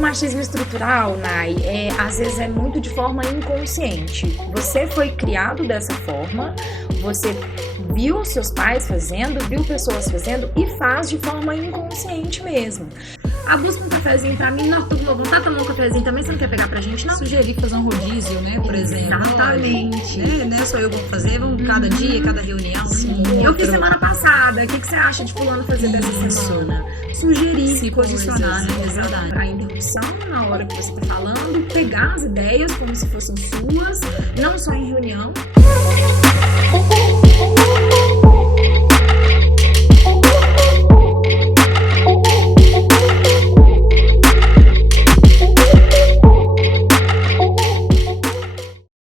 machismo estrutural, Nay, às vezes é muito de forma inconsciente. Você foi criado dessa forma, você viu seus pais fazendo, viu pessoas fazendo e faz de forma inconsciente mesmo. Busca um cafezinho pra mim, nós estamos com vontade de tomar um cafezinho também, você não quer pegar pra gente, não? Sugerir fazer um rodízio, né, por exemplo. Exatamente. Né? Só eu vou fazer, vamos cada dia, cada reunião. Sim. Eu fiz semana passada, o que você acha de fulano fazer dessa semana? Sugerir, se posicionar, né? É verdade. A interrupção na hora que você tá falando, pegar as ideias como se fossem suas, não só em reunião.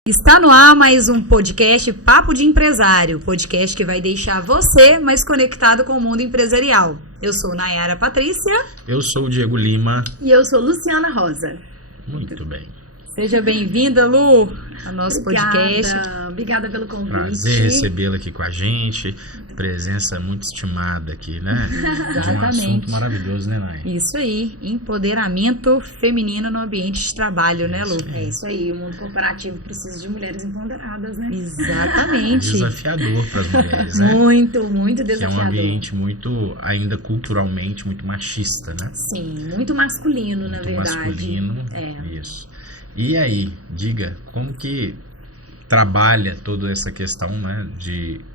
Está no ar mais um podcast Papo de Empresário, podcast que vai deixar você mais conectado com o mundo empresarial. Eu sou Nayara Patrícia. Eu sou o Diego Lima. E eu sou Luciana Rosa. Muito bem. Seja bem-vinda, Lu, ao nosso podcast. Obrigada pelo convite. Prazer recebê-la aqui com a gente. Presença muito estimada aqui, né? Exatamente. De um assunto maravilhoso, né, Nay? Isso aí, empoderamento feminino no ambiente de trabalho, né, Lu? É isso aí, o mundo corporativo precisa de mulheres empoderadas, né? Exatamente. Desafiador para as mulheres, né? Muito desafiador. Que é um ambiente muito, ainda culturalmente, muito machista, né? Sim, muito masculino, na verdade. Muito masculino, isso. E aí, diga, como que trabalha toda essa questão, né,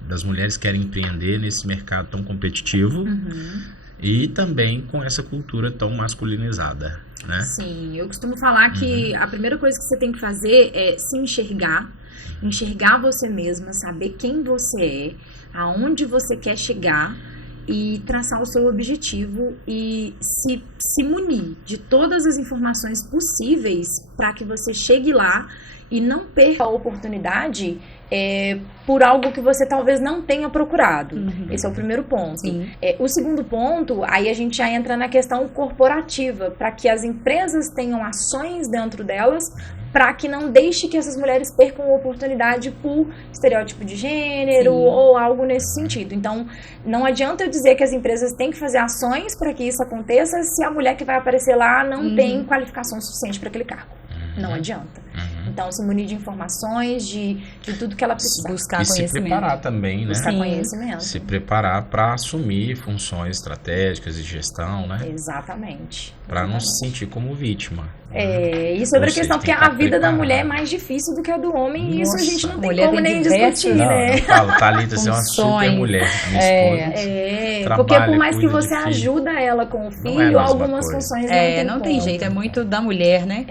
das mulheres que querem empreender nesse mercado tão competitivo e também com essa cultura tão masculinizada, né? Sim, eu costumo falar que a primeira coisa que você tem que fazer é se enxergar você mesma, saber quem você é, aonde você quer chegar e traçar o seu objetivo e se munir de todas as informações possíveis para que você chegue lá e não perca a oportunidade por algo que você talvez não tenha procurado. Esse é o primeiro ponto. O segundo ponto, aí a gente já entra na questão corporativa, para que as empresas tenham ações dentro delas, para que não deixe que essas mulheres percam a oportunidade por estereótipo de gênero ou algo nesse sentido. Então, não adianta eu dizer que as empresas têm que fazer ações para que isso aconteça se a mulher que vai aparecer lá não tem qualificação suficiente para aquele cargo. Não adianta. Então, se munir de informações, de tudo que ela precisa. Buscar e conhecimento. Se preparar também, né? Buscar conhecimento. Se preparar para assumir funções estratégicas de gestão, né? Exatamente. Para não se sentir como vítima. E sobre a questão, porque a vida da mulher é mais difícil do que a do homem, e isso a gente não tem como nem discutir, né? Eu falo, Thalita, você é uma super mulher, minha esposa. Porque por mais que você ajuda ela com o filho, algumas funções não tem jeito, é muito da mulher, né?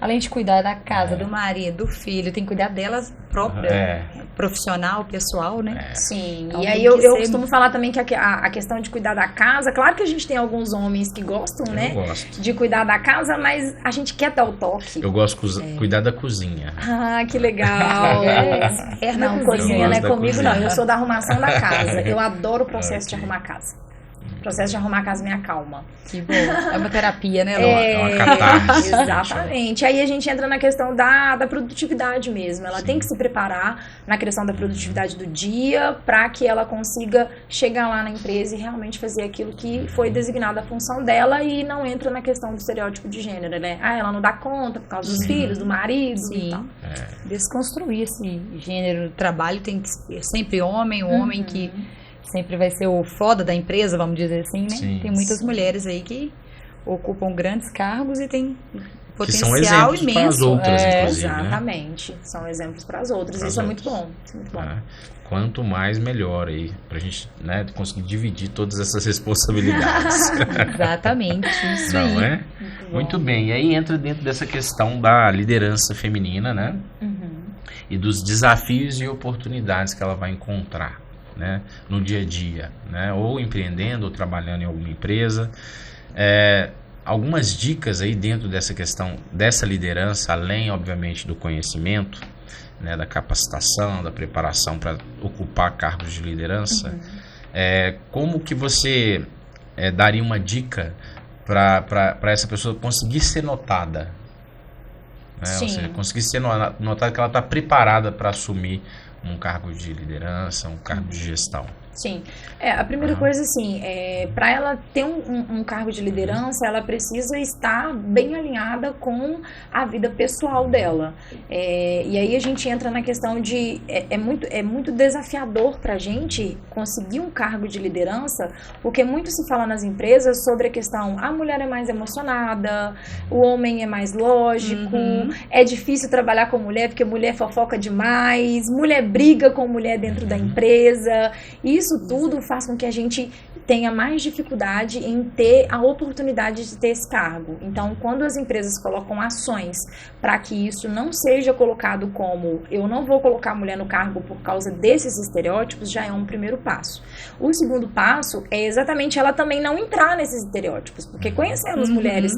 Além de cuidar da casa, do marido, do filho, tem que cuidar delas própria, profissional, pessoal, né? Sim, então, e aí eu costumo falar também que a questão de cuidar da casa, claro que a gente tem alguns homens que gostam, né? De cuidar da casa, mas a gente quer dar o toque. Eu gosto de cuidar da cozinha. Ah, que legal. Não, cozinha não é comigo, não. Eu sou da arrumação da casa. Eu adoro o processo de arrumar a casa. O processo de arrumar a casa me acalma. Que bom. É uma terapia, né, Lu? É uma catarse. Exatamente. Aí a gente entra na questão da produtividade mesmo. Ela tem que se preparar na questão da produtividade do dia para que ela consiga chegar lá na empresa e realmente fazer aquilo que foi designada a função dela e não entra na questão do estereótipo de gênero, né? Ela não dá conta por causa dos filhos, do marido e tal. Desconstruir esse gênero do trabalho, tem que ser sempre homem, o homem que sempre vai ser o foda da empresa, vamos dizer assim, né? Tem muitas mulheres aí que ocupam grandes cargos e tem potencial que são exemplos imenso. Para as outras, inclusive, exatamente. Né? São exemplos para as outras. Isso é muito bom. Muito bom. Quanto mais, melhor aí, pra gente, né, conseguir dividir todas essas responsabilidades. Exatamente, isso aí. Não é? Muito bem. E aí entra dentro dessa questão da liderança feminina, né? E dos desafios e oportunidades que ela vai encontrar, né, no dia a dia, né, ou empreendendo ou trabalhando em alguma empresa. Algumas dicas aí dentro dessa questão dessa liderança, além obviamente do conhecimento, né, da capacitação, da preparação para ocupar cargos de liderança. Como que você daria uma dica para essa pessoa conseguir ser notada, né? Ou seja, conseguir ser notada que ela está preparada para assumir um cargo de liderança, um cargo de gestão. Sim. A primeira coisa, assim, para ela ter um cargo de liderança, ela precisa estar bem alinhada com a vida pessoal dela. E aí a gente entra na questão de... É muito desafiador para a gente conseguir um cargo de liderança, porque muito se fala nas empresas sobre a questão, a mulher é mais emocionada, o homem é mais lógico, é difícil trabalhar com mulher, porque mulher fofoca demais, mulher briga com mulher dentro da empresa. Isso tudo faz com que a gente tenha mais dificuldade em ter a oportunidade de ter esse cargo. Então, quando as empresas colocam ações para que isso não seja colocado como eu não vou colocar a mulher no cargo por causa desses estereótipos, já é um primeiro passo. O segundo passo é exatamente ela também não entrar nesses estereótipos, porque conhecemos mulheres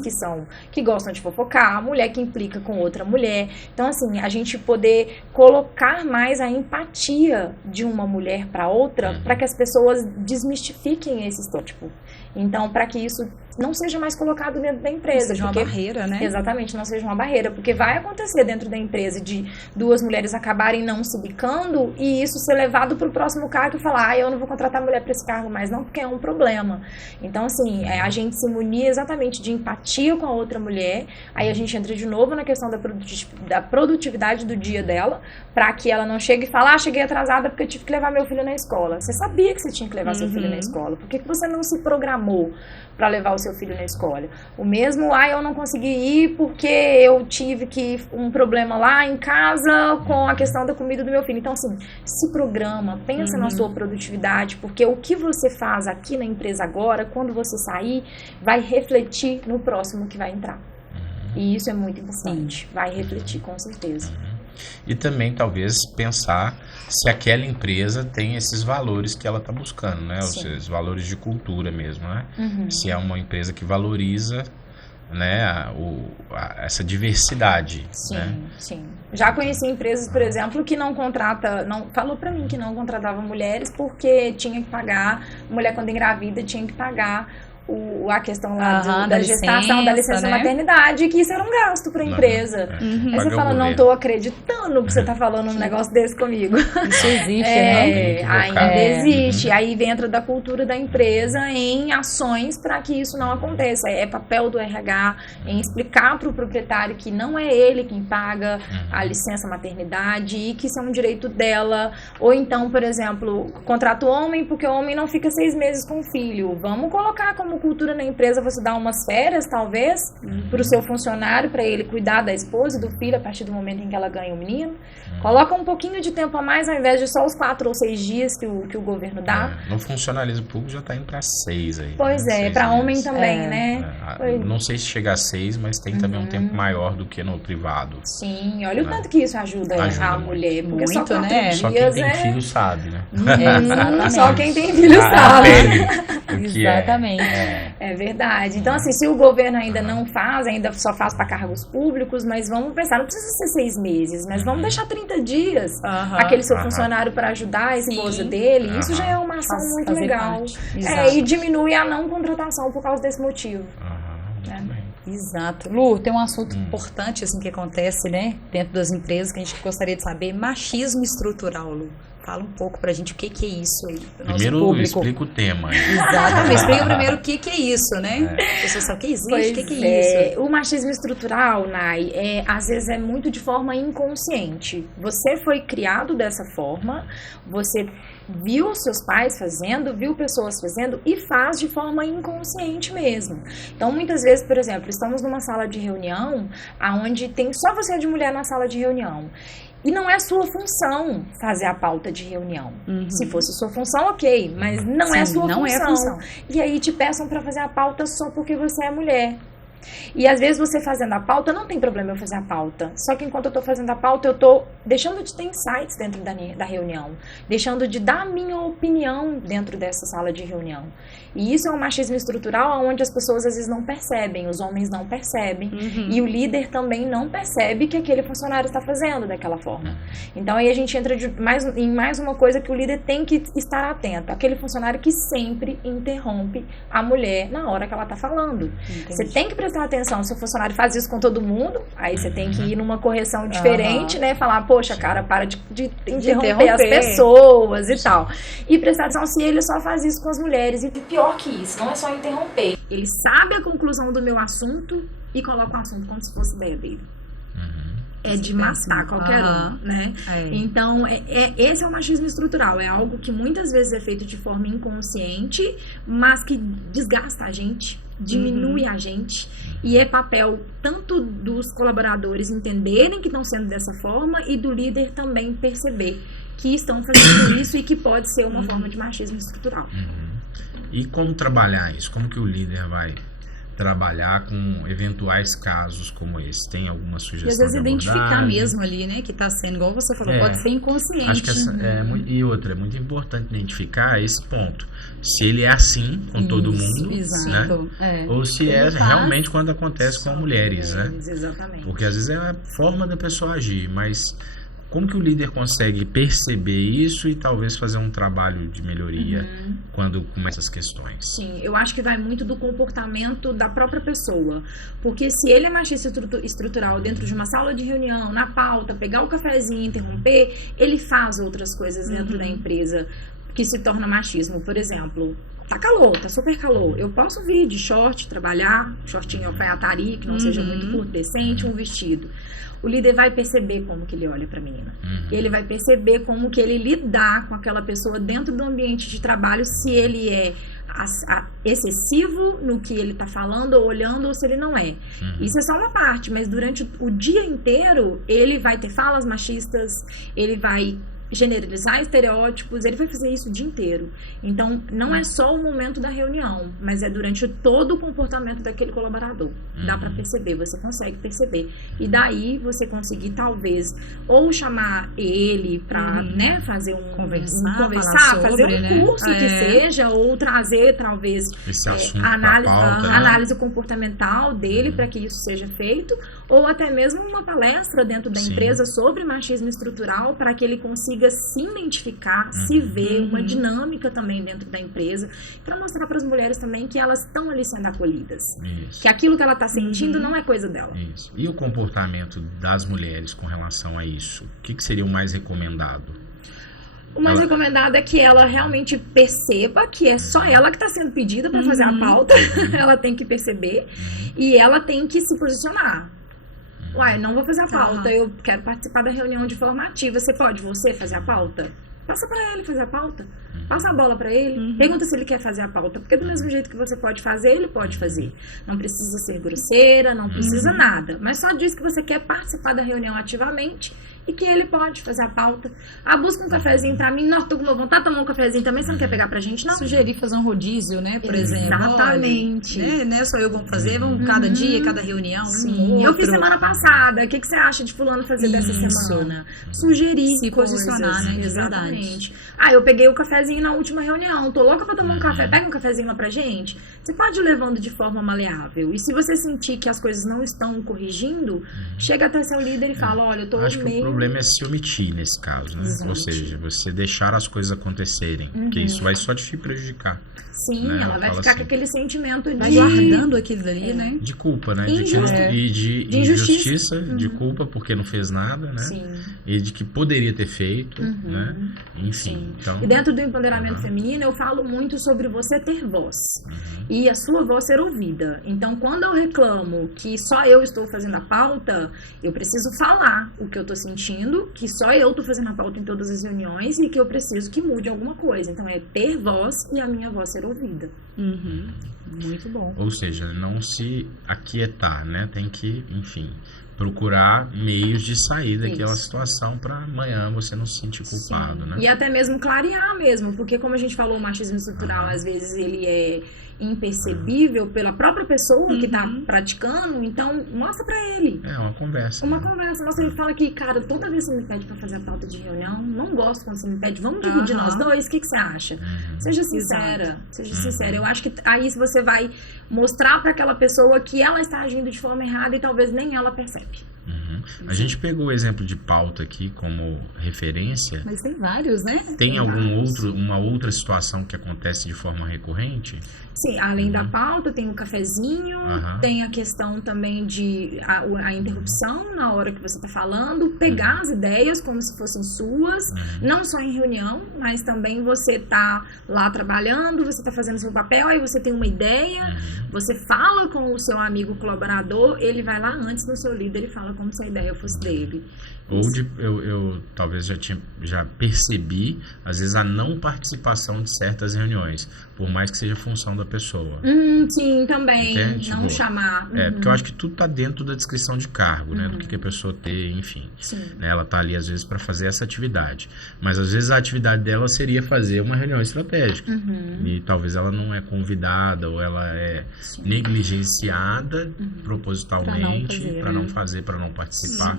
que gostam de fofocar, a mulher que implica com outra mulher. Então, assim, a gente poder colocar mais a empatia de uma mulher para outra, para que as pessoas desmistifiquem esse estereótipo. Então, para que isso não seja mais colocado dentro da empresa. Não seja uma barreira, né? Exatamente, não seja uma barreira, porque vai acontecer dentro da empresa de duas mulheres acabarem não se bicando e isso ser levado para o próximo cargo e falar, eu não vou contratar mulher para esse cargo mais não, porque é um problema. Então, assim, a gente se munir exatamente de empatia com a outra mulher, aí a gente entra de novo na questão da produtividade do dia dela, para que ela não chegue e fale, cheguei atrasada porque eu tive que levar meu filho na escola. Você sabia que você tinha que levar seu filho na escola, por que você não se programou para levar o seu filho na escola? O mesmo, eu não consegui ir porque eu tive um problema lá em casa com a questão da comida do meu filho. Então, assim, se programa, pensa na sua produtividade, porque o que você faz aqui na empresa agora, quando você sair, vai refletir no próximo que vai entrar. E isso é muito importante. Vai refletir, com certeza. E também, talvez, pensar se aquela empresa tem esses valores que ela está buscando, né? Os valores de cultura mesmo, né? Se é uma empresa que valoriza, né, essa diversidade. Sim, né? Sim. Já conheci empresas, por exemplo, que falou pra mim que não contratava mulheres porque tinha que pagar, mulher quando engravida tinha que pagar a questão lá da gestação, da licença maternidade, que isso era um gasto para a empresa. Aí você fala, não estou acreditando que você está falando um negócio desse comigo. Isso existe, né? Ainda existe. Aí entra da cultura da empresa em ações para que isso não aconteça. É papel do RH em explicar para o proprietário que não é ele quem paga a licença maternidade e que isso é um direito dela. Ou então, por exemplo, contrata o homem porque o homem não fica 6 meses com o filho. Vamos colocar como cultura na empresa, você dá umas férias, talvez, para o seu funcionário, para ele cuidar da esposa e do filho a partir do momento em que ela ganha o menino. Coloca um pouquinho de tempo a mais, ao invés de só os 4 ou 6 dias que o governo dá. No funcionalismo público já está indo para 6 aí. Pois né? Para homem também, né? Não sei se chega a 6, mas tem também um tempo maior do que no privado. Sim, olha o tanto que isso ajuda a mulher. Porque muito, só 4 dias só quem tem filho sabe, né? Só quem tem filho sabe. Exatamente. É verdade. Então, assim, se o governo ainda não faz, ainda só faz para cargos públicos, mas vamos pensar, não precisa ser 6 meses, mas vamos deixar 30 dias aquele seu funcionário para ajudar a esposa dele. Isso já é uma ação muito legal. E diminui a não contratação por causa desse motivo. Exato. Lu, tem um assunto importante assim que acontece, né, dentro das empresas que a gente gostaria de saber, machismo estrutural, Lu. Fala um pouco pra gente o que é isso aí. Primeiro explica o tema. Exatamente. Explica primeiro o que é isso, né? Pessoas sabem o que existe, o que é isso. O machismo estrutural, Nay, às vezes é muito de forma inconsciente. Você foi criado dessa forma, você viu seus pais fazendo, viu pessoas fazendo e faz de forma inconsciente mesmo. Então, muitas vezes, por exemplo, estamos numa sala de reunião onde tem só você de mulher na sala de reunião. E não é sua função fazer a pauta de reunião. Se fosse sua função, ok, mas não é sua função. E aí te peçam para fazer a pauta só porque você é mulher. E às vezes você fazendo a pauta, não tem problema eu fazer a pauta. Só que enquanto eu tô fazendo a pauta, eu tô deixando de ter insights dentro da reunião. Deixando de dar a minha opinião dentro dessa sala de reunião. E isso é um machismo estrutural onde as pessoas às vezes não percebem, os homens não percebem. E o líder também não percebe que aquele funcionário está fazendo daquela forma. Então aí a gente entra em mais uma coisa que o líder tem que estar atento. Aquele funcionário que sempre interrompe a mulher na hora que ela está falando. Você tem que prestar prestar atenção, se o funcionário faz isso com todo mundo, aí você tem que ir numa correção diferente, né? Falar, poxa, cara, para de interromper as pessoas e tal. E prestar atenção se ele só faz isso com as mulheres. E pior que isso, não é só interromper. Ele sabe a conclusão do meu assunto e coloca o assunto como se fosse ideia dele. É de matar qualquer um, né? Então, esse é o machismo estrutural. É algo que muitas vezes é feito de forma inconsciente, mas que desgasta a gente, diminui a gente. E é papel tanto dos colaboradores entenderem que estão sendo dessa forma e do líder também perceber que estão fazendo isso e que pode ser uma forma de machismo estrutural. E como trabalhar isso? Como que o líder vai trabalhar com eventuais casos como esse? Tem alguma sugestão? E às vezes identificar mesmo ali, né, que está sendo, igual você falou, pode ser inconsciente. Acho que e outra, é muito importante identificar esse ponto. Se ele é assim com todo mundo, né? Ou se realmente quando acontece com mulheres, né? Exatamente. Porque às vezes é a forma da pessoa agir, mas como que o líder consegue perceber isso e talvez fazer um trabalho de melhoria quando começa essas questões? Sim, eu acho que vai muito do comportamento da própria pessoa. Porque se ele é machista estrutural dentro de uma sala de reunião, na pauta, pegar o cafezinho e interromper, ele faz outras coisas dentro da empresa que se torna machismo. Por exemplo, tá calor, tá super calor. Eu posso vir de short, trabalhar, shortinho alfaiataria, que não seja muito curto, decente, um vestido. O líder vai perceber como que ele olha para a menina. Ele vai perceber como que ele lidar com aquela pessoa dentro do ambiente de trabalho, se ele é excessivo no que ele está falando ou olhando, ou se ele não é. Isso é só uma parte, mas durante o dia inteiro, ele vai ter falas machistas, ele vai generalizar estereótipos, ele vai fazer isso o dia inteiro. Então, não é só o momento da reunião, mas é durante todo o comportamento daquele colaborador. Dá para perceber, você consegue perceber. E daí, você conseguir, talvez, ou chamar ele para, né, fazer conversar, fazer um curso que seja, ou trazer, talvez, análise comportamental dele para que isso seja feito, ou até mesmo uma palestra dentro da empresa sobre machismo estrutural, para que ele consiga se identificar, se ver, uma dinâmica também dentro da empresa, para mostrar para as mulheres também que elas estão ali sendo acolhidas. Que aquilo que ela está sentindo não é coisa dela. E o comportamento das mulheres com relação a isso? O que seria o mais recomendado? O mais recomendado é que ela realmente perceba que é só ela que está sendo pedida para fazer a pauta. Ela tem que perceber e ela tem que se posicionar. Uai, não vou fazer a pauta, eu quero participar da reunião de forma ativa. Você pode fazer a pauta? Passa para ele fazer a pauta. Passa a bola para ele. Pergunta se ele quer fazer a pauta. Porque do mesmo jeito que você pode fazer, ele pode fazer. Não precisa ser grosseira, não precisa nada. Mas só diz que você quer participar da reunião ativamente e que ele pode fazer a pauta. Busca um cafezinho pra mim. Não, tô com vontade de tomar um cafezinho também. Você não quer pegar pra gente, não? Sugerir fazer um rodízio, né? Por exemplo. Exatamente. Olha, né? Só eu vou fazer. Vamos cada dia, cada reunião. Sim. Eu fiz semana passada. O que você acha de fulano fazer dessa semana? Sugerir. Se posicionar, né? Exatamente. Eu peguei o cafezinho na última reunião. Tô louca pra tomar um café. Pega um cafezinho lá pra gente. Você pode ir levando de forma maleável. E se você sentir que as coisas não estão corrigindo, chega até seu líder e fala, olha, eu tô meio... O problema é se omitir nesse caso, né? Ou seja, você deixar as coisas acontecerem, porque isso vai só te prejudicar. Sim, né? Ela vai ficar com aquele sentimento de... Vai guardando aquilo ali, né? De culpa, né? De injustiça, de culpa porque não fez nada, né? Sim. E de que poderia ter feito, né? Enfim. Então, e dentro do empoderamento feminino, eu falo muito sobre você ter voz. E a sua voz ser ouvida. Então, quando eu reclamo que só eu estou fazendo a pauta, eu preciso falar o que eu estou sentindo, que só eu estou fazendo a pauta em todas as reuniões e que eu preciso que mude alguma coisa. Então, é ter voz e a minha voz ser ouvida. Muito bom. Ou seja, não se aquietar, né? Tem que, enfim, procurar meios de sair daquela situação para amanhã você não se sentir culpado, né? E até mesmo clarear mesmo, porque como a gente falou, o machismo estrutural, às vezes ele é impercebível pela própria pessoa que está praticando, então mostra pra ele. É uma conversa. Mostra, ele fala que, cara, toda vez que você me pede pra fazer a pauta de reunião, não gosto quando você me pede, vamos dividir nós dois, o que você acha? Seja sincera, Eu acho que aí você vai mostrar pra aquela pessoa que ela está agindo de forma errada e talvez nem ela percebe. A gente pegou o exemplo de pauta aqui como referência. Mas tem vários, né? Tem uma outra situação que acontece de forma recorrente? Sim, além da pauta, tem o cafezinho, tem a questão também de a interrupção na hora que você está falando, pegar as ideias como se fossem suas, não só em reunião, mas também você tá lá trabalhando, você tá fazendo seu papel, aí você tem uma ideia, você fala com o seu amigo colaborador, ele vai lá antes no seu líder e fala como se a ideia fosse dele. Ou eu talvez já percebi, às vezes, a não participação de certas reuniões, por mais que seja função da pessoa. Sim, também. Entende? Não chamar. Porque eu acho que tudo tá dentro da descrição de cargo, né? Do que a pessoa tem, enfim. Né? Ela tá ali, às vezes, para fazer essa atividade. Mas, às vezes, a atividade dela seria fazer uma reunião estratégica. E talvez ela não é convidada ou ela é negligenciada propositalmente para não fazer, para não participar.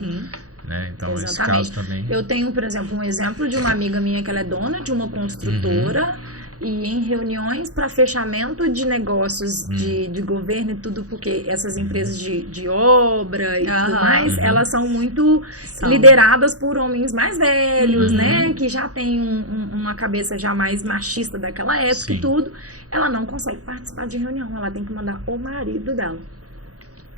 Né? Então, esse caso também... Eu tenho, por exemplo, um exemplo de uma amiga minha que ela é dona de uma construtora e em reuniões para fechamento de negócios de governo e tudo, porque essas empresas de obra e tudo mais, elas são muito lideradas por homens mais velhos, né? Que já tem uma cabeça já mais machista daquela época e tudo. Ela não consegue participar de reunião, ela tem que mandar o marido dela.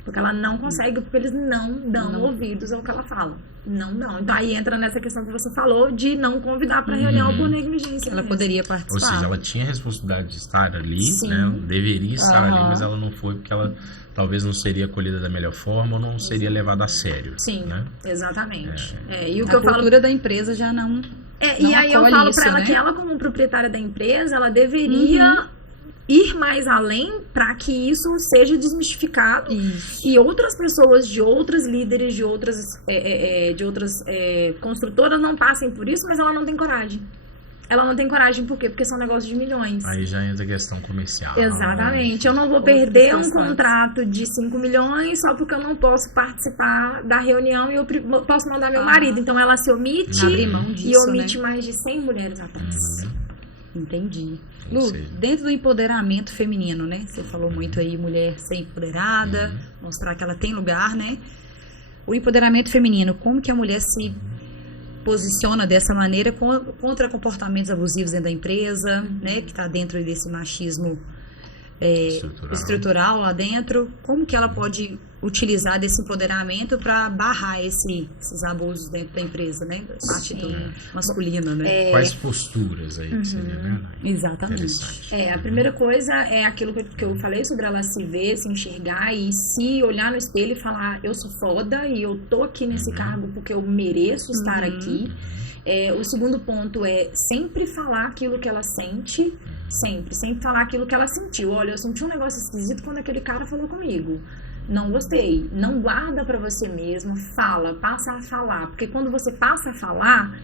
Porque ela não consegue, porque eles não dão ouvidos ao que ela fala. Não dão. Então aí entra nessa questão que você falou de não convidar para reunião por negligência. Ela poderia participar. Ou seja, ela tinha a responsabilidade de estar ali, né? Ela deveria estar ali, mas ela não foi porque ela talvez não seria acolhida da melhor forma ou não seria levada a sério. Sim, né? Exatamente. E o que a cultura da empresa já não e aí eu falo para ela que ela, como proprietária da empresa, ela deveria... ir mais além para que isso seja desmistificado e outras pessoas de outros líderes de outras construtoras não passem por isso, mas ela não tem coragem. Ela não tem coragem, por quê? Porque são negócios de milhões. Aí já entra a questão comercial. Exatamente. Eu não vou perder um contrato de 5 milhões só porque eu não posso participar da reunião e eu posso mandar meu marido. Então ela se omite e omite mais de 100 mulheres atrás. Entendi. Lu, dentro do empoderamento feminino, né? Você falou muito aí, mulher ser empoderada, mostrar que ela tem lugar, né? O empoderamento feminino, como que a mulher se posiciona dessa maneira contra comportamentos abusivos dentro da empresa, né? Que está dentro desse machismo estrutural lá dentro. Como que ela pode utilizar desse empoderamento para barrar esses abusos dentro da empresa, né? Parte masculina, né? Quais posturas aí que seria, né? Exatamente. A primeira coisa é aquilo que eu falei sobre ela se ver, se enxergar e se olhar no espelho e falar, eu sou foda e eu tô aqui nesse cargo porque eu mereço estar aqui. O segundo ponto é sempre falar aquilo que ela sente, sempre falar aquilo que ela sentiu. Olha, eu senti um negócio esquisito quando aquele cara falou comigo. Não gostei. Não guarda pra você mesma, passa a falar. Porque quando você passa a falar,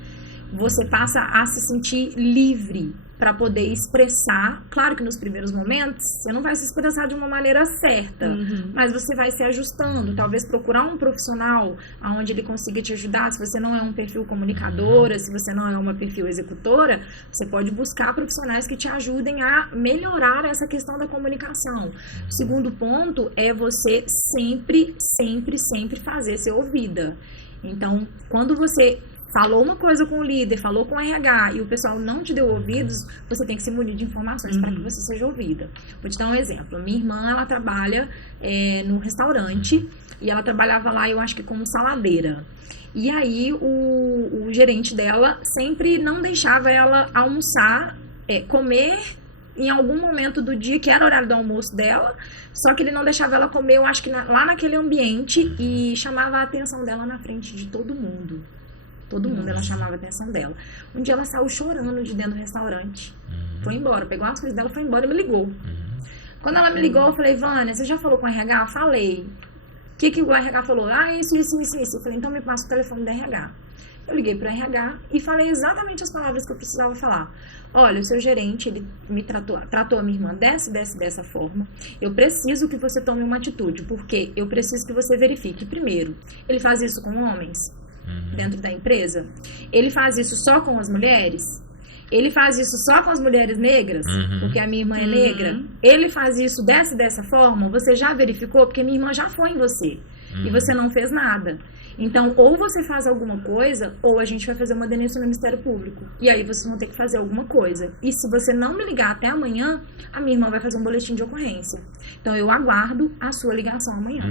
você passa a se sentir livre para poder expressar. Claro que nos primeiros momentos você não vai se expressar de uma maneira certa, mas você vai se ajustando, talvez procurar um profissional onde ele consiga te ajudar. Se você não é um perfil comunicadora, se você não é uma perfil executora, você pode buscar profissionais que te ajudem a melhorar essa questão da comunicação. O segundo ponto é você sempre fazer ser ouvida. Então, quando você falou uma coisa com o líder, falou com o RH e o pessoal não te deu ouvidos, você tem que se munir de informações para que você seja ouvida. Vou te dar um exemplo. Minha irmã, ela trabalha no restaurante e ela trabalhava lá, eu acho que como saladeira. E aí o gerente dela sempre não deixava ela almoçar, comer em algum momento do dia, que era o horário do almoço dela, só que ele não deixava ela comer, eu acho que lá naquele ambiente, e chamava a atenção dela na frente de todo mundo. Ela chamava a atenção dela. Um dia ela saiu chorando de dentro do restaurante. Foi embora, pegou as coisas dela, foi embora e me ligou. Quando ela me ligou, eu falei, Vânia, você já falou com o RH? Falei. O que o RH falou? Isso. Eu falei, então me passa o telefone do RH. Eu liguei pro RH e falei exatamente as palavras que eu precisava falar. Olha, o seu gerente, ele me tratou a minha irmã dessa forma. Eu preciso que você tome uma atitude, porque eu preciso que você verifique. Primeiro, ele faz isso com homens? Dentro da empresa? Ele faz isso só com as mulheres? Ele faz isso só com as mulheres negras? Porque a minha irmã é negra? Ele faz isso dessa forma? Você já verificou? Porque minha irmã já foi em você. e você não fez nada. Então, ou você faz alguma coisa, ou a gente vai fazer uma denúncia no Ministério Público. E aí vocês vão ter que fazer alguma coisa. E se você não me ligar até amanhã, a minha irmã vai fazer um boletim de ocorrência. Então, eu aguardo a sua ligação amanhã.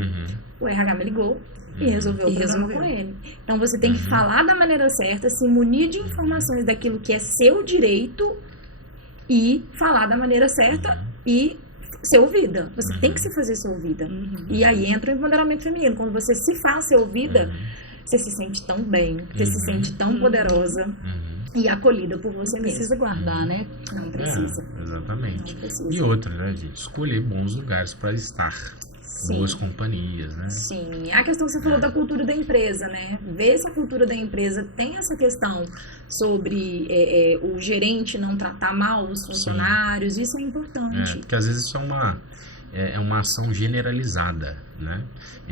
O RH me ligou e resolveu o problema com ele. Então, você tem que falar da maneira certa, se munir de informações daquilo que é seu direito e falar da maneira certa e ser ouvida. Você tem que se fazer ser ouvida. E aí entra o empoderamento feminino. Quando você se faz ser ouvida, você se sente tão bem, você se sente tão poderosa e acolhida por você mesma. Precisa guardar, né? Não precisa. Exatamente. Não precisa. E outra, né, gente? Escolher bons lugares para estar. Boas companhias, né? Sim. A questão que você falou da cultura da empresa, né? Ver se a cultura da empresa tem essa questão sobre o gerente não tratar mal os funcionários. Isso é importante. Porque às vezes isso é uma ação generalizada, né?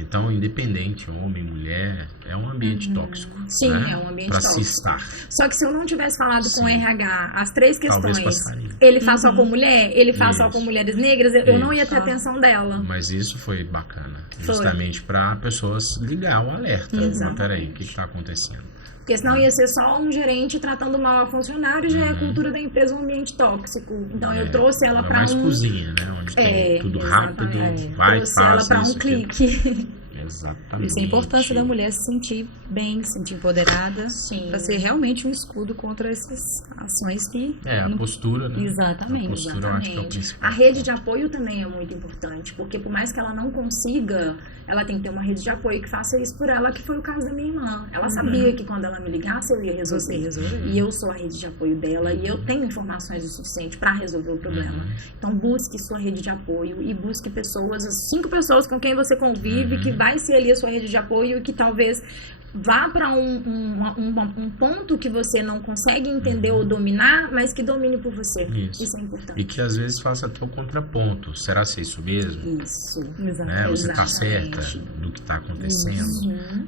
Então, independente, homem, mulher, é um ambiente tóxico. Sim, né? é um ambiente pra tóxico. Se estar. Só que se eu não tivesse falado com o RH as 3 questões, passaria. ele faz só com mulher, ele faz só com mulheres negras, eu não ia ter atenção dela. Mas isso foi bacana, justamente para pessoas ligar o alerta. Mas peraí, o que está acontecendo? Porque senão ia ser só um gerente tratando mal a funcionário, já é a cultura da empresa um ambiente tóxico. Então eu trouxe ela para mais cozinha, né? Onde tem tudo rápido, vai, trouxe faz, ela para um clique. Exatamente. Isso é a importância da mulher se sentir bem, se sentir empoderada, para ser realmente um escudo contra essas ações que... a postura, né? Exatamente. A postura eu acho que é o principal. A rede de apoio também é muito importante, porque por mais que ela não consiga, ela tem que ter uma rede de apoio que faça isso por ela, que foi o caso da minha irmã. Ela sabia que quando ela me ligasse, eu ia resolver. E eu sou a rede de apoio dela, e eu tenho informações o suficiente para resolver o problema. Então busque sua rede de apoio e busque pessoas, as 5 pessoas com quem você convive, que vai ser ali a sua rede de apoio e que talvez vá para um ponto que você não consegue entender ou dominar, mas que domine por você. Isso é importante. E que às vezes faça até o contraponto. Será ser isso mesmo? Isso. Né? Você está certa do que está acontecendo.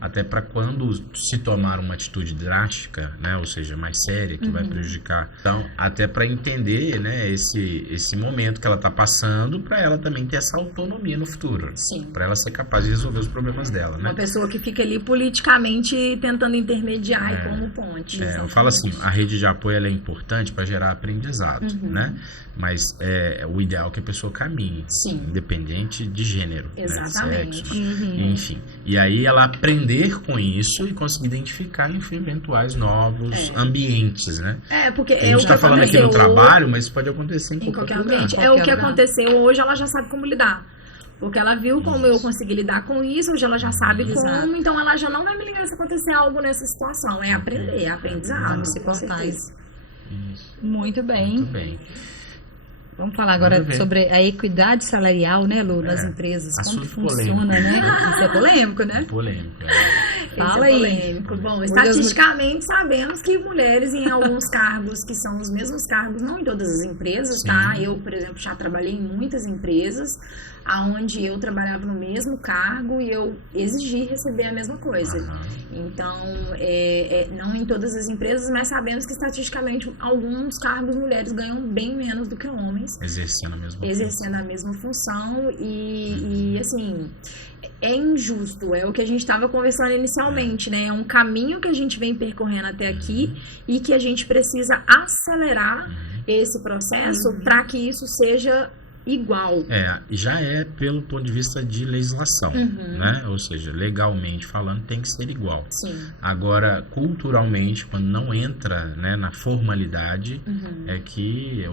Até para quando se tomar uma atitude drástica, né? Ou seja, mais séria, que vai prejudicar. Então, até para entender, né, esse momento que ela está passando, para ela também ter essa autonomia no futuro. Para ela ser capaz de resolver os problemas dela. Né? Uma pessoa que fica ali politicamente tentando intermediar e como ponte. Eu falo assim, a rede de apoio ela é importante para gerar aprendizado, né? Mas o ideal é que a pessoa caminhe, independente de gênero, né? Sexo, enfim. E aí ela aprender com isso e conseguir identificar eventuais novos ambientes, né? Porque a gente está falando aqui no trabalho, mas isso pode acontecer em qualquer ambiente. O que aconteceu hoje, ela já sabe como lidar. Porque ela viu como eu consegui lidar com isso, hoje ela já sabe como, então ela já não vai me ligar se acontecer algo nessa situação. É aprender, é aprendizado. Se portar isso. Muito bem. Muito bem. Vamos falar agora sobre a equidade salarial, né, Lu, nas empresas. Como que funciona, né? Isso é polêmico, né? É polêmico. Fala aí. Polêmico. Bom, estatisticamente sabemos que mulheres em alguns cargos que são os mesmos cargos, não em todas as empresas, tá? Eu, por exemplo, já trabalhei em muitas empresas onde eu trabalhava no mesmo cargo e eu exigi receber a mesma coisa. Então, não em todas as empresas, mas sabemos que estatisticamente alguns cargos mulheres ganham bem menos do que homens. Exercendo a mesma função e assim, é injusto, é o que a gente estava conversando inicialmente, né? É um caminho que a gente vem percorrendo até aqui e que a gente precisa acelerar esse processo para que isso seja igual. Já é pelo ponto de vista de legislação, né? Ou seja, legalmente falando, tem que ser igual. Agora, culturalmente, quando não entra, né, na formalidade, é que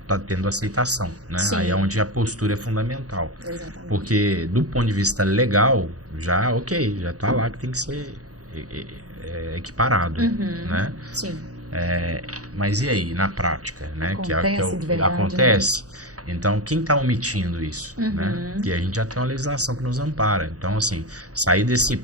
está tendo aceitação, né? Aí é onde a postura é fundamental. Exatamente. Porque, do ponto de vista legal, já está lá que tem que ser equiparado, né? Mas e aí, na prática, né? Que acontece. Né? Então, quem está omitindo isso? Né? E a gente já tem uma legislação que nos ampara. Então, assim, sair desse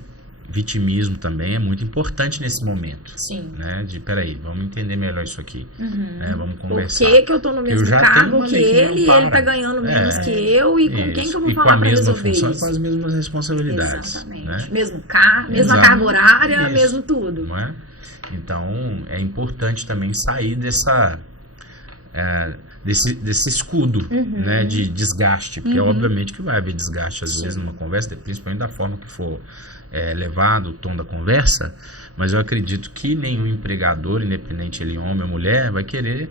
vitimismo também é muito importante nesse momento. Né? De, peraí, vamos entender melhor isso aqui. Né? Vamos conversar. Por que eu estou no mesmo cargo que ele e ele está ganhando menos que eu? E com quem que eu vou falar para resolver isso? E com a mesma função e com as mesmas responsabilidades. Exatamente. Né? Mesma carga horária, mesmo tudo. Não é? Então, é importante também sair desse escudo, né, de desgaste, porque obviamente que vai haver desgaste às vezes numa conversa, principalmente da forma que for levado o tom da conversa, mas eu acredito que nenhum empregador, independente ele homem ou mulher, vai querer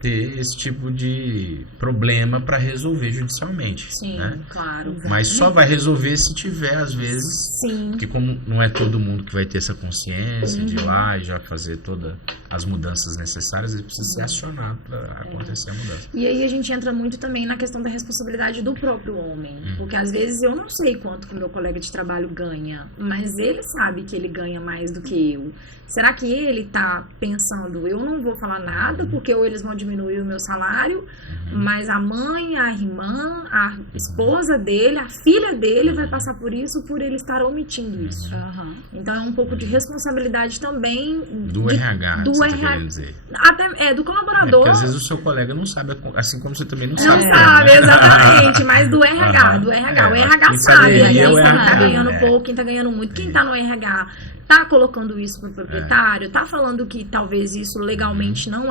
ter esse tipo de problema para resolver judicialmente. Sim, né? claro. Mas só vai resolver se tiver, às vezes, porque como não é todo mundo que vai ter essa consciência de ir lá e já fazer todas as mudanças necessárias, ele precisa ser acionado para acontecer a mudança. E aí a gente entra muito também na questão da responsabilidade do próprio homem, porque às vezes eu não sei quanto que o meu colega de trabalho ganha, mas ele sabe que ele ganha mais do que eu. Será que ele tá pensando, eu não vou falar nada, porque ou eles vão diminuir o meu salário, mas a mãe, a irmã, a esposa dele, a filha dele vai passar por isso por ele estar omitindo isso. Então é um pouco de responsabilidade também do RH, do você RH, dizer. Até do colaborador. Porque às vezes o seu colega não sabe, assim como você também não Não sabe. sabe, né? exatamente, mas do RH, do RH. O RH quem sabe, saberia quem é o tá RH, ganhando pouco, quem tá ganhando muito, quem tá no RH tá colocando isso pro proprietário, tá falando que talvez isso legalmente não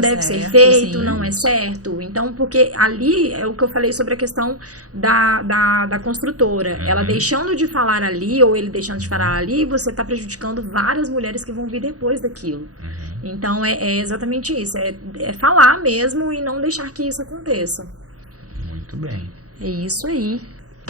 deve ser feito, não é certo. Então, porque ali é o que eu falei sobre a questão da construtora. Ela deixando de falar ali, ou ele deixando de falar ali, você tá prejudicando várias mulheres que vão vir depois daquilo. Então, é exatamente isso. É falar mesmo e não deixar que isso aconteça. Muito bem. É isso aí.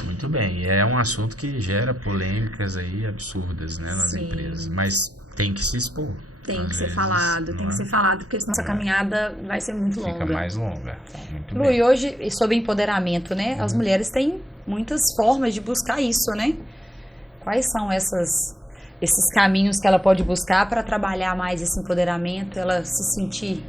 Muito bem, e é um assunto que gera polêmicas aí absurdas, né, nas empresas, mas tem que se expor. Tem que ser falado, porque senão essa caminhada vai ser muito longa. Fica mais longa. Muito Lu, bem. e hoje, sobre empoderamento, né, as mulheres têm muitas formas de buscar isso, né? Quais são esses caminhos que ela pode buscar para trabalhar mais esse empoderamento, ela se sentir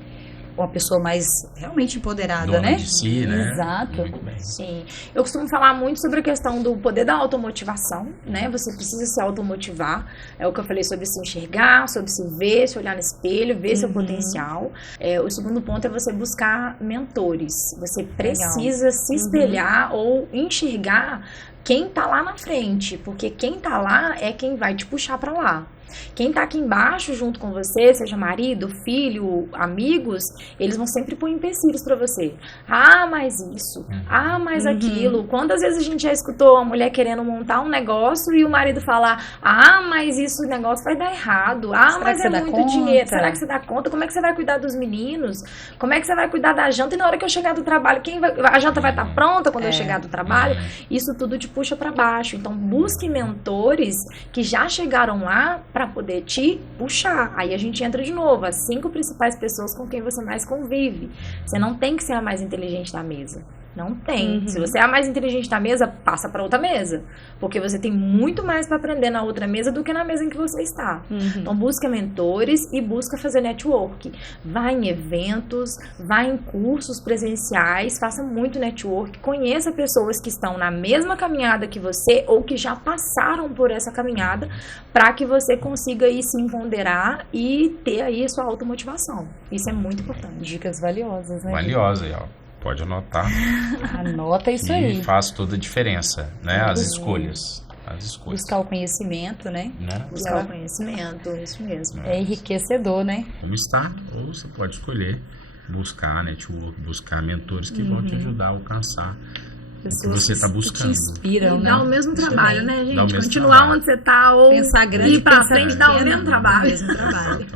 uma pessoa mais realmente empoderada, Dona né? de si, né? Exato. Muito bem. Sim. Eu costumo falar muito sobre a questão do poder da automotivação, né? Você precisa se automotivar. É o que eu falei sobre se enxergar, sobre se ver, se olhar no espelho, ver seu potencial. O segundo ponto é você buscar mentores. Você precisa se espelhar ou enxergar quem tá lá na frente, porque quem tá lá é quem vai te puxar para lá. Quem tá aqui embaixo junto com você, seja marido, filho, amigos, eles vão sempre pôr empecilhos pra você. Ah, mas isso. Ah, mas aquilo. Quantas vezes a gente já escutou a mulher querendo montar um negócio e o marido falar: ah, mas isso o negócio vai dar errado. Ah, Será mas que é você dá muito conta? dinheiro. Será que você dá conta? Como é que você vai cuidar dos meninos? Como é que você vai cuidar da janta? E na hora que eu chegar do trabalho, a janta vai estar pronta quando eu chegar do trabalho? Isso tudo te puxa pra baixo. Então, busque mentores que já chegaram lá pra poder te puxar. Aí a gente entra de novo, as 5 principais pessoas com quem você mais convive. Você não tem que ser a mais inteligente da mesa. Não tem. Se você é a mais inteligente da mesa, passa para outra mesa. Porque você tem muito mais para aprender na outra mesa do que na mesa em que você está. Então, busca mentores e busca fazer network. Vá em eventos, vá em cursos presenciais, faça muito network, conheça pessoas que estão na mesma caminhada que você ou que já passaram por essa caminhada para que você consiga aí se empoderar e ter aí sua automotivação. Isso é muito importante. Dicas valiosas, né? Valiosa, ó. Pode anotar. Anota isso que aí. faz toda a diferença, né? As escolhas. Buscar o conhecimento, né? Buscar o conhecimento, isso mesmo. É enriquecedor, né? Como está, ou você pode escolher buscar network, buscar mentores que vão te ajudar a alcançar o que você está buscando. Que te inspiram, né? Dá o mesmo trabalho, né, gente? Dá o mesmo Continuar trabalho. onde você tá ou Pensar grande, ir pra pensar frente dá o pequeno, mesmo trabalho. Exatamente.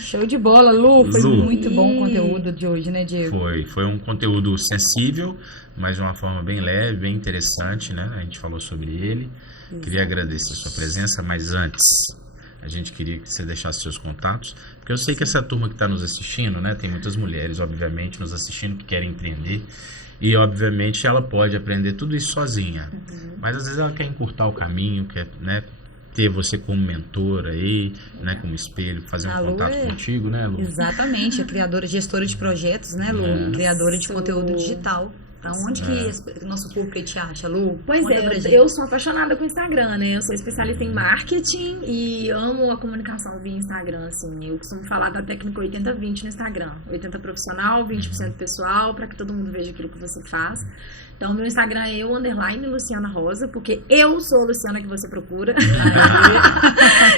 Show de bola, Lu. Foi Lu. muito bom o conteúdo de hoje, né, Diego? Foi um conteúdo sensível, mas de uma forma bem leve, bem interessante, né? A gente falou sobre ele. Queria agradecer a sua presença, mas antes, a gente queria que você deixasse seus contatos, porque eu sei que essa turma que está nos assistindo, né? Tem muitas mulheres, obviamente, nos assistindo que querem empreender. E, obviamente, ela pode aprender tudo isso sozinha. Mas, às vezes, ela quer encurtar o caminho, quer, né, ter você como mentor aí, né, como espelho, fazer um contato contigo, né, Lu? Exatamente, é criadora, gestora de projetos, né, Lu? Criadora de conteúdo digital. Aonde que o nosso público te acha, Lu? Pois eu sou apaixonada com o Instagram, né? Eu sou especialista em marketing e amo a comunicação via Instagram, assim. Eu costumo falar da técnica 80-20 no Instagram. 80% profissional, 20% pessoal, para que todo mundo veja aquilo que você faz. Então, meu Instagram é _Luciana Rosa, porque eu sou a Luciana que você procura.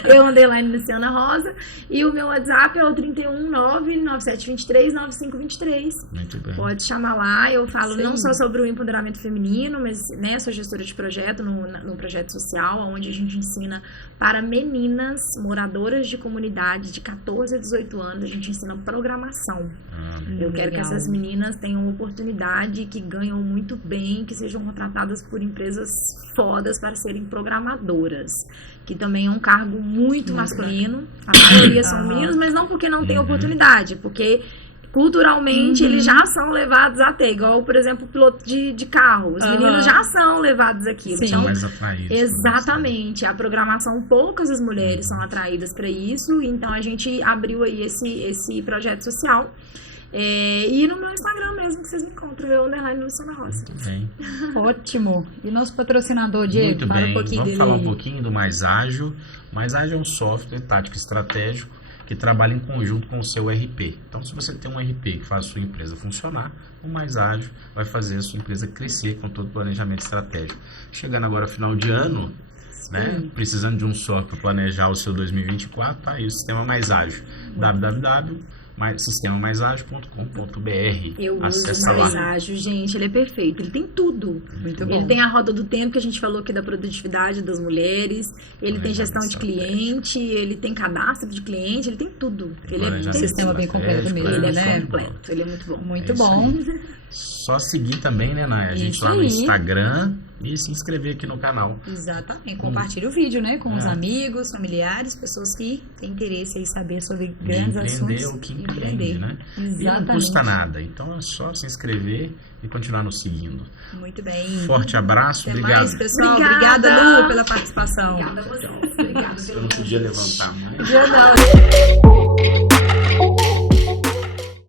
_Luciana Rosa. E o meu WhatsApp é o 319-9723-9523. Muito bem. Pode chamar lá. Eu falo não só sobre o empoderamento feminino, mas sou gestora de projeto no projeto social, onde a gente ensina para meninas moradoras de comunidade de 14 a 18 anos. A gente ensina programação. Eu quero que essas meninas tenham oportunidade, que ganham muito bem, que sejam contratadas por empresas fodas para serem programadoras, que também é um cargo muito masculino. A maioria são meninos, mas não porque não tem oportunidade, porque culturalmente eles já são levados a ter, igual, por exemplo, o piloto de carro. Os meninos já são levados aqui. São mais atraídos. Exatamente. A programação, poucas as mulheres são atraídas para isso, então a gente abriu aí esse projeto social. E no meu Instagram mesmo, que vocês me encontram, Luciana Rosa. Muito bem. Ótimo. E nosso patrocinador, Diego? Muito fala bem. Um pouquinho Vamos dele falar um pouquinho do Mais Ágil. O Mais Ágil é um software tático estratégico que trabalha em conjunto com o seu RP. Então, se você tem um RP que faz a sua empresa funcionar, o Mais Ágil vai fazer a sua empresa crescer com todo o planejamento estratégico. Chegando agora ao final de ano, né, precisando de um software para planejar o seu 2024, tá aí o Sistema Mais Ágil. sistemamaisagil.com.br. Eu uso o Mais Ágil, gente, ele é perfeito, ele tem tudo. Muito bom. Ele tem a roda do tempo, que a gente falou aqui da produtividade das mulheres, ele tem gestão de cliente, ele tem cadastro de cliente, ele tem tudo. Ele é um sistema bem completo mesmo, ele né? É completo, ele é muito bom. Muito bom. Só seguir também, né, Naya? A gente lá no Instagram e se inscrever aqui no canal. Exatamente. Compartilhe o vídeo, né? Com os amigos, familiares, pessoas que têm interesse em saber sobre grandes assuntos. Empreender o que empreende, né? Exatamente. E não custa nada. Então é só se inscrever e continuar nos seguindo. Muito bem. Forte abraço. Até obrigado. mais, pessoal. Obrigada, Lu, pela participação. Obrigada a vocês. Obrigada pelo Eu não podia levantar mais. Podia não.